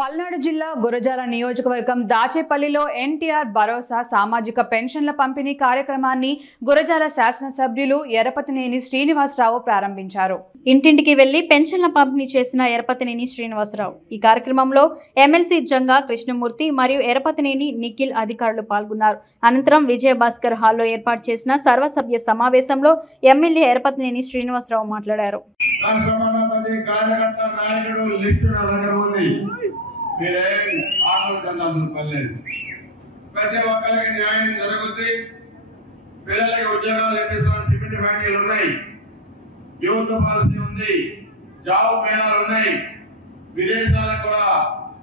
పల్నాడు జిల్లా గురజాల నియోజకవర్గం దాచేపల్లిలో ఎన్టీఆర్ భరోసా సామాజిక పెన్షన్ల పంపిణీ కార్యక్రమాన్ని గురజాల శాసనసభ్యులు ఎరపతినేని శ్రీనివాసరావు ప్రారంభించారు. ఇంటింటికి వెళ్లి పెన్షన్ల పంపిణీ చేసిన ఎరపతినేని శ్రీనివాసరావు ఈ కార్యక్రమంలో ఎమ్మెల్సీ జంగా కృష్ణమూర్తి మరియు ఎరపతినేని నిఖిల్ అధికారులు పాల్గొన్నారు. అనంతరం విజయభాస్కర్ హాల్లో ఏర్పాటు చేసిన సర్వసభ్య సమావేశంలో ఎమ్మెల్యే ఎరపతినేని శ్రీనివాసరావు మాట్లాడారు. ప్రతి ఒక్కరికి న్యాయం జరుగుతుంది. పిల్లలకి ఉద్యోగాలు ఇప్పిస్తామని సిమెంట్ ఫ్యాక్టరీలు ఉన్నాయి, యూత్ పాలసీ ఉంది, జాబ్ మేళాలు ఉన్నాయి, విదేశాలకు కూడా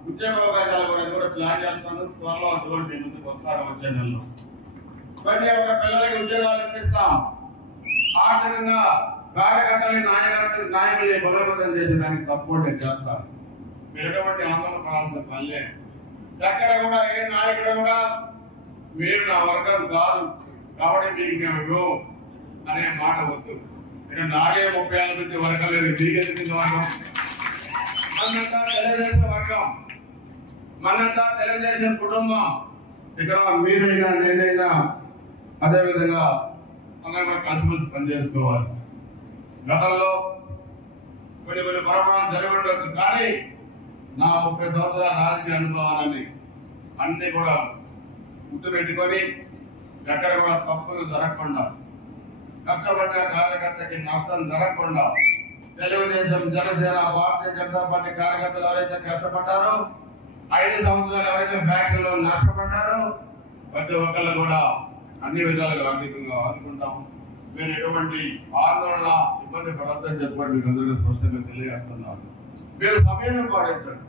ఉద్యోగ అవకాశాలు కూడా ప్లాన్ చేస్తాను. త్వరలో అటువంటి ముందుకు వస్తారు. వచ్చే నెలలో ప్రతి ఒక్క పిల్లలకి ఉద్యోగాలు ఇప్పిస్తాం. ఆర్థికంగా కార్యకర్తలు నాయకుల్ని బలోపేతం చేసేదానికి సపోర్ట్ చేస్తాను. మీరు ఎటువంటి ఆందోళన పడాల్సిన పనిలే. ఎక్కడ కూడా ఏ నాయకుడు కూడా మీరు నా వర్గం కాదు కాబట్టి మీకు మేము ఇవ్వము అనే మాట వద్దు. మీరు నాగే 30 మంది వర్గం లేదు, మీకెందుకు వర్గం? మనంతా తెలుగుదేశం వర్గం, మనంతా తెలుగుదేశం కుటుంబం. ఇక్కడ మీరైనా నేనైనా అదేవిధంగా అందరూ కూడా కలిసిమెలిసి పనిచేసుకోవాలి. గతంలో కొన్ని పొరపాటు జరిగి ఉండవచ్చు, కానీ నా 30 సంవత్సరాల రాజకీయ అనుభవాలని అన్ని కూడా గుర్తుపెట్టుకొని ఎక్కడ కూడా తప్పులు జరగకుండా, కష్టపడ్డ కార్యకర్తకి నష్టం జరగకుండా, తెలుగుదేశం జనసేన భారతీయ జనతా పార్టీ కార్యకర్తలు ఎవరైతే కష్టపడ్డారో, 5 సంవత్సరాలు ఎవరైతే ఫ్యాక్షన్ లో నష్టపడ్డారో ప్రతి ఒక్కళ్ళు కూడా అన్ని విధాలుగా ఆర్థికంగా ఆదుకుంటాం. మీరు ఎటువంటి ఆందోళన ఇబ్బంది పడద్దని చెప్పండి. మీకు అందరికీ స్పష్టంగా తెలియజేస్తున్నారు. మీరు సమయాన్ని పాటించండి.